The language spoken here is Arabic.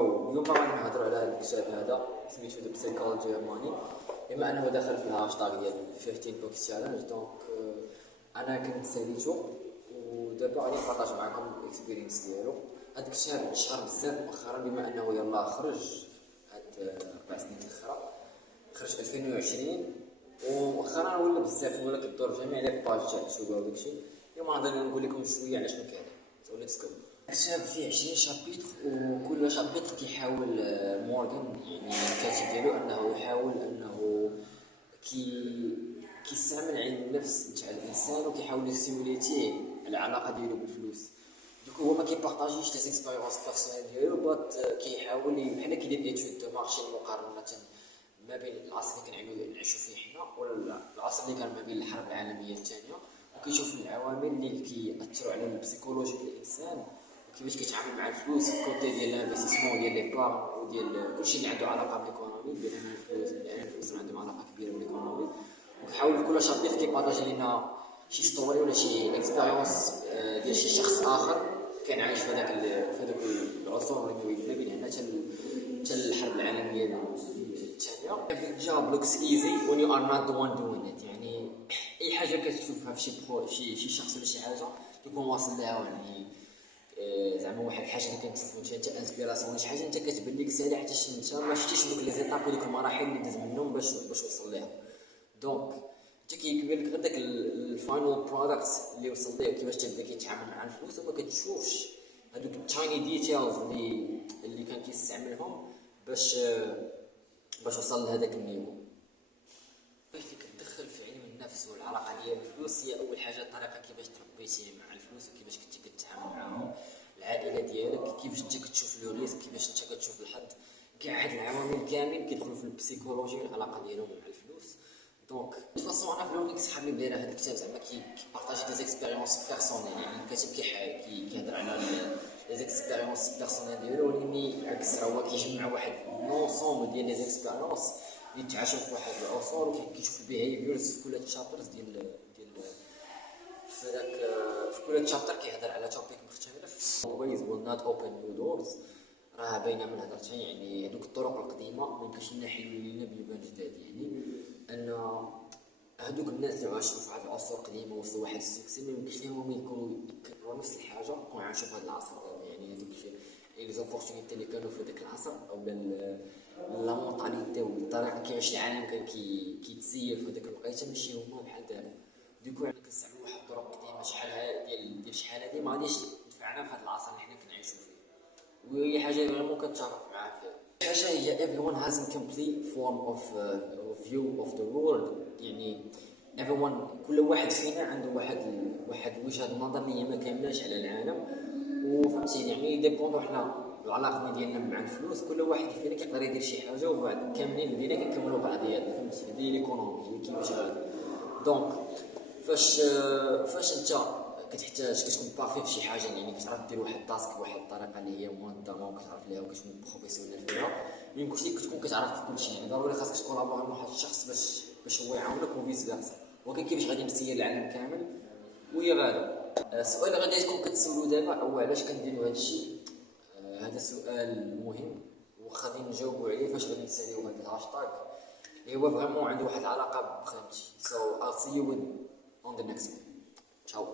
اليوم غادي نهضروا على هذا الكتاب هذا سميتو ذا بسيكولوجي اوف ماني. بما انه داخل في الهاشتاغ ديال 15 بوك تشالنج، دونك انا كنت ساليتو ودابا غادي نبارطاج معكم الاكسبيرينس ديالو. هذا الكتاب تشهر بزاف مؤخرا بما انه يلاه خرج هاد 4 سنين الاخرى، خرج 2020 ومؤخرا ولا بزاف ولا كدور جميع لي باج تاع شوغا وداكشي. اليوم غادي نقول لكم شويه على شنو كاين. سو ليتس جو. الكتاب فيه 20 شابيتر وكل شابيتر كيحاول مورغان يعني الكاتب ديالو انه يحاول انه كيستعمل علم النفس تاع الانسان وكيحاول يسيموليتيه العلاقه ديالو بالفلوس. دوك هو ما كيبارطاجيش لي زيكسبيريونس بيرسونيل ديالو، بات كيحاول بحال كيدير ايتود دو مارشي مقارنه ما بين العصر اللي كنعيشوا فيه حنا ولا العصر اللي كان ما بين الحرب العالميه الثانيه، وكيشوف العوامل اللي كيأثروا على البسيكولوجي ديال الانسان وكيفاش كيتعامل مع الفلوس في الكوتي ديال الانفستيسمون ديال لي بار وديال كلشي اللي عنده علاقه بالايكونومي، لان الفلوس عندهم علاقه كبيره بالايكونومي. وكيحاول في كل شابيتر كيبارطاجي لنا شي ستوري ولا شي اكسبيريونس ديال شي شخص اخر كان عايش في هذاك العصور اللي ما بين هنا حتى الحرب العالميه الثانيه. job looks easy when you are not the one doing it. يعني اي حاجه كتشوفها في شي شخص ولا شي حاجه تكون واصل لها، يعني زعما واحد الحاجه اللي كتشوفو انت انسبيراسيون شي حاجه انت كتبان لك ساهله حتى انت ما شفتيش دوك لي زيتاب ودوك المراحل اللي داز منهم باش وصل ليها. دونك انت كيبان لك غير داك الفاينل برودكت اللي وصل ليه وكيفاش تبدا كيتعامل مع الفلوس، وما كتشوفش هذوك التايني ديتيلز اللي كان كيستعملهم باش وصل لهذاك النيفو. كيفاش كتدخل في علم النفس والعلاقه ديال الفلوس هي اول حاجه الطريقه كيفاش تربيتي مع الفلوس وكيفاش كنتي كتعامل معاهم، العائله ديالك كيفاش انت كتشوف لو ريسك، كيفاش انت كتشوف الحظ. كاع هاد العوامل كامل كيدخلوا في البسيكولوجي والعلاقه ديالهم مع الفلوس. دونك فاصون انا في الاول كنت صحاب لي دايره هذا الكتاب زعما كيبارطاجي دي زيكسبيريونس بيرسونيل، يعني الكاتب كيهضر على لي زيكسبيريونس بيرسونيل ديالو، ولكن عكس راه هو كيجمع واحد لونسومبل ديال لي زيكسبيريونس اللي تعاشوا في واحد العصور وكيشوف البيهيفيرز في كل الشابترز ديال في داك في كل شابتر كيهضر على توبيك مختلف. always will not open new doors راه باينه من هضرتها، يعني هذوك الطرق القديمه ميمكنش لنا نحلوا لينا بيبان جداد، يعني ان هذوك الناس اللي عاشوا في هذه العصور القديمه وصلوا واحد السكسي ميمكنش لهم يكونوا نفس الحاجه يكونوا عاشوا في هذا العصر. يعني هذوك لي زوبورتونيتي اللي كانوا في ذاك العصر او لا مونطاليتي والطريقه كيفاش العالم كان كيتسير في هذاك الوقيته ماشي هما بحال دابا. دوكو يعني كنستعملوا واحد الطرق قديمه شحال ديال شحال هادي ما غاديش تنفعنا في هذا العصر اللي حنا كنعيشوا فيه، وهي حاجه فريمون كنتفق معاها فيها. حاجه هي everyone has a complete form of view of the world، يعني everyone كل واحد فينا عنده واحد وجهه نظر اللي ما كاملاش على العالم، وفهمتي يعني ديبوندو حنا العلاقه ديالنا مع الفلوس. كل واحد فينا كيقدر يدير شي حاجه وبعد كاملين بدينا كنكملوا بعضياتنا، فهمتي هذه ليكونومي كيفاش غادي. دونك فاش انت كتحتاج كتكون بارفي في شي حاجه، يعني كتعرف دير واحد التاسك بواحد الطريقه اللي هي منظمه وكتعرف ليها وكتكون بروفيسيونيل فيها، ما يمكنش ليك تكون كتعرف في كلشي. يعني ضروري خاصك تكولابوري مع واحد الشخص باش هو يعاونك وفيس فيرسا، ولكن كيفاش غادي نسير العالم كامل وهي غادا. السؤال اللي غادي تكون كتسولو دابا هو علاش كنديرو هذا الشيء. هذا سؤال مهم وغادي نجاوبوا عليه فاش غادي نساليو هذا الهاشتاغ اللي هو فريمون عنده واحد العلاقه بخدمتي. So I'll see you on the next one. Ciao.